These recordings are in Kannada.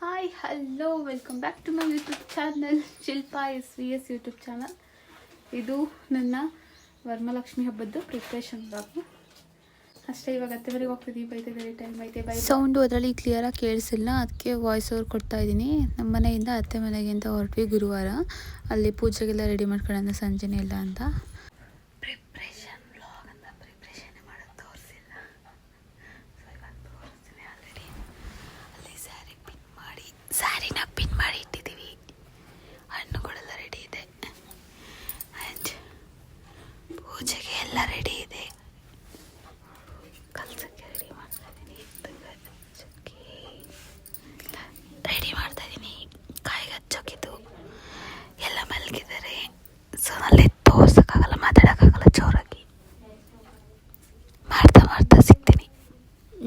Hi hello welcome back to my YouTube channel Shilpa SVS YouTube channel. ಇದು ನನ್ನ ವರಮಹಾಲಕ್ಷ್ಮಿ ಹಬ್ಬದ್ದು ಪ್ರಿಪ್ರೇಷನ್ ಬ್ಲಾಗು ಅಷ್ಟೇ. ಇವಾಗ ಅತ್ತೆವರೆಗೆ ಹೋಗ್ತಿದ್ದೀವಿ, ಬೈತಿದ್ದಾರೆ, ಟೈಮ್ ಐತೆ. ಸೌಂಡು ಅದರಲ್ಲಿ ಕ್ಲಿಯರಾಗಿ ಕೇಳಿಸಿಲ್ಲ, ಅದಕ್ಕೆ ವಾಯ್ಸ್ ಓವರ್ ಕೊಡ್ತಾ ಇದ್ದೀನಿ. ನಮ್ಮ ಮನೆಯಿಂದ ಅತ್ತೆ ಮನೆಗೆ ಅಂತ ಹೊರಟ್ವಿ ಗುರುವಾರ. ಅಲ್ಲಿ ಪೂಜೆಗೆಲ್ಲ ರೆಡಿ ಮಾಡ್ಕೊಳ್ಳೋಣ ಸಂಜೆನೇ ಇಲ್ಲ ಅಂತ. ಪ್ರಿಪ್ರೇಷನ್ ಬ್ಲಾಗ್ ಅಂತ ಪ್ರಿಪ್ರೇಷನ್ ಮಾಡೋದು ತೋರಿಸಿಲ್ಲ, ಸೊ ಇವಾಗ ತೋರಿಸ್ತೀನಿ. ಆಲ್ರೆಡಿ ಅಲ್ಲಿ ಸ್ಯಾರಿನ ಪಿನ್ ಮಾಡಿ ಇಟ್ಟಿದ್ದೀವಿ. ಹಣ್ಣುಗಳೆಲ್ಲ ರೆಡಿ ಇದೆ ಆ್ಯಂಡ್ ಪೂಜೆಗೆ ಎಲ್ಲ ರೆಡಿ ಇದೆ. ಕಲ್ಸಕ್ಕೆ ರೆಡಿ ಮಾಡ್ತಾ ಇದ್ದೀನಿ, ರೆಡಿ ಮಾಡ್ತಾ ಇದ್ದೀನಿ. ಕಾಯಿಗೆ ಹಚ್ಚೋಕಿದ್ದು ಎಲ್ಲ ಮಲಗಿದ್ದಾರೆ, ಸೊ ನಲ್ಲಿ ತೋರ್ಸೋಕ್ಕಾಗಲ್ಲ, ಮಾತಾಡೋಕ್ಕಾಗಲ್ಲ, ಜೋರಾಗಿ ಮಾಡ್ತಾ ಸಿಗ್ತೀನಿ.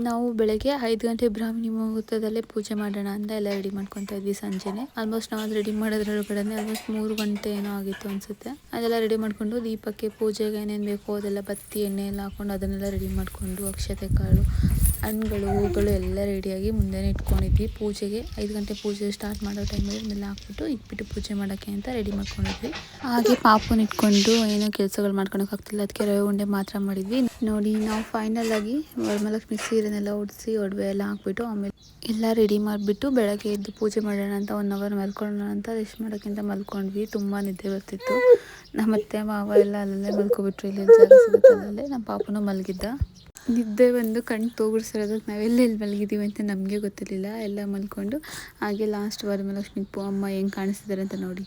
ನಾವು ಬೆಳಗ್ಗೆ 5 ಗಂಟೆ ಬ್ರಾಹ್ಮಣಿ ಮುಹೂರ್ತದಲ್ಲೇ ಪೂಜೆ ಮಾಡೋಣ ಅಂತ ಎಲ್ಲ ರೆಡಿ ಮಾಡ್ಕೊತಾ ಇದ್ವಿ. ಸಂಜೆನೆ ಆಲ್ಮೋಸ್ಟ್ ನಾವು ರೆಡಿ ಮಾಡೋದ್ರೊಳಗಡೆ ಆಲ್ಮೋಸ್ಟ್ 3 ಗಂಟೆ ಏನೋ ಆಗಿತ್ತು ಅನಿಸುತ್ತೆ. ಅದೆಲ್ಲ ರೆಡಿ ಮಾಡಿಕೊಂಡು ದೀಪಕ್ಕೆ ಪೂಜೆಗೆ ಏನೇನು ಬೇಕೋ ಅದೆಲ್ಲ ಬತ್ತಿ ಎಣ್ಣೆ ಎಲ್ಲ ಹಾಕ್ಕೊಂಡು ಅದನ್ನೆಲ್ಲ ರೆಡಿ ಮಾಡಿಕೊಂಡು ಅಕ್ಷತೆ ಕಾಳು ಹಣ್ಣುಗಳು ಹೂಗಳು ಎಲ್ಲ ರೆಡಿಯಾಗಿ ಮುಂದೆನೇ ಇಟ್ಕೊಂಡಿದ್ವಿ. ಪೂಜೆಗೆ 5 ಗಂಟೆ ಪೂಜೆ ಸ್ಟಾರ್ಟ್ ಮಾಡೋ ಟೈಮಲ್ಲಿ ಅದನ್ನೆಲ್ಲ ಹಾಕ್ಬಿಟ್ಟು ಇಟ್ಬಿಟ್ಟು ಪೂಜೆ ಮಾಡೋಕ್ಕೆ ಅಂತ ರೆಡಿ ಮಾಡ್ಕೊಂಡಿದ್ವಿ. ಹಾಗೆ ಪಾಪುನ ಇಟ್ಕೊಂಡು ಏನೋ ಕೆಲಸಗಳು ಮಾಡ್ಕೊಳಕ್ಕಾಗ್ತಿಲ್ಲ, ಅದಕ್ಕೆ ರವೆ ಉಂಡೆ ಮಾತ್ರ ಮಾಡಿದ್ವಿ. ನೋಡಿ, ನಾವು ಫೈನಲ್ ಆಗಿ ವರಮಹಾಲಕ್ಷ್ಮಿ ಸೀರೆನೆಲ್ಲ ಉಡಿಸಿ ಒಡವೆ ಎಲ್ಲ ಹಾಕ್ಬಿಟ್ಟು ಆಮೇಲೆ ಎಲ್ಲ ರೆಡಿ ಮಾಡಿಬಿಟ್ಟು ಬೆಳಗ್ಗೆ ಎದ್ದು ಪೂಜೆ ಮಾಡೋಣ ಅಂತ 1 ಅವರ್ ಮಲ್ಕೊಳ್ಳೋಣ ಅಂತ ರೆಸ್ಟ್ ಮಾಡೋಕ್ಕಿಂತ ಮಲ್ಕೊಂಡ್ವಿ. ತುಂಬ ನಿದ್ದೆ ಬರ್ತಿತ್ತು. ನಮ್ಮತ್ತೆ ಮಾವ ಎಲ್ಲ ಅಲ್ಲೇ ಮಲ್ಕೊಬಿಟ್ರು. ಇಲ್ಲಿ ಜಾಗ ಸಿಗುತ್ತೆ ಅಲ್ಲೇ. ನಮ್ಮ ಪಾಪನೂ ಮಲಗಿದ್ದ. ನಿದ್ದೆ ಬಂದು ಕಣ್ಣು ತೋಗಿಡ್ಸಿರೋದಕ್ಕೆ ನಾವೆಲ್ಲೆಲ್ಲಿ ಮಲಗಿದ್ದೀವಿ ಅಂತ ನಮಗೆ ಗೊತ್ತಿರಲಿಲ್ಲ. ಎಲ್ಲ ಮಲ್ಕೊಂಡು ಹಾಗೆ ಲಾಸ್ಟ್ ವರಮಹಾಲಕ್ಷ್ಮಿ ಅಮ್ಮ ಹೆಂಗೆ ಕಾಣಿಸ್ತಿದ್ದಾರೆ ಅಂತ ನೋಡಿ.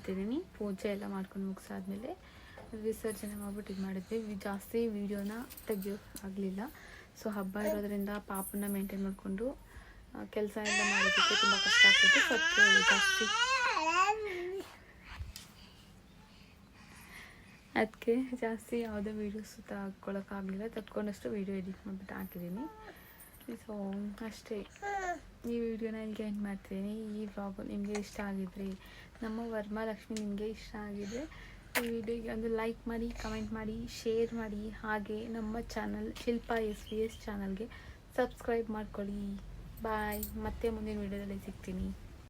ಮಾಡ್ತಿದ್ದೀನಿ. ಪೂಜೆ ಎಲ್ಲ ಮಾಡ್ಕೊಂಡು ಮುಗಿಸಾದ್ಮೇಲೆ ವಿಸರ್ಜನೆ ಮಾಡ್ಬಿಟ್ಟು ಇದು ಮಾಡಿದ್ವಿ. ಜಾಸ್ತಿ ವೀಡಿಯೋನ ತೆಗಿಯೋಕ್ಕಾಗಲಿಲ್ಲ. ಸೊ ಹಬ್ಬ ಇರೋದ್ರಿಂದ ಪಾಪನ್ನ ಮೇಂಟೈನ್ ಮಾಡಿಕೊಂಡು ಕೆಲಸ ಎಲ್ಲ ಮಾಡೋದಕ್ಕೆ ತುಂಬ ಕಷ್ಟ ಆಗ್ತಿತ್ತು. ಸೊ ಅದಕ್ಕೆ ಜಾಸ್ತಿ ಯಾವುದೇ ವೀಡಿಯೋಸ್ ತಗೊಳಕ್ಕಾಗಲಿಲ್ಲ. ತಕ್ಕೊಂಡಷ್ಟು ವೀಡಿಯೋ ಎಡಿಟ್ ಮಾಡಿಬಿಟ್ಟು ಹಾಕಿದ್ದೀನಿ. ಸೊ ಅಷ್ಟೇ, ಈ ವಿಡಿಯೋನ ಇಲ್ಲಿಗೆ ಎಂಡ್ ಮಾಡ್ತೀನಿ. ಈ ವ್ಲಾಗು ನಿಮಗೆ ಇಷ್ಟ ಆಗಿದ್ರೆ, ನಮ್ಮ ವರಮಹಾಲಕ್ಷ್ಮಿ ನಿಮಗೆ ಇಷ್ಟ ಆಗಿದ್ರೆ ಈ ವಿಡಿಯೋಗೆ ಒಂದು ಲೈಕ್ ಮಾಡಿ, ಕಮೆಂಟ್ ಮಾಡಿ, ಶೇರ್ ಮಾಡಿ. ಹಾಗೆ ನಮ್ಮ ಚಾನಲ್ ಶಿಲ್ಪಾ SVS ಚಾನಲ್ಗೆ ಸಬ್ಸ್ಕ್ರೈಬ್ ಮಾಡ್ಕೊಳ್ಳಿ. ಬಾಯ್. ಮತ್ತೆ ಮುಂದಿನ ವಿಡಿಯೋದಲ್ಲಿ ಸಿಗ್ತೀನಿ.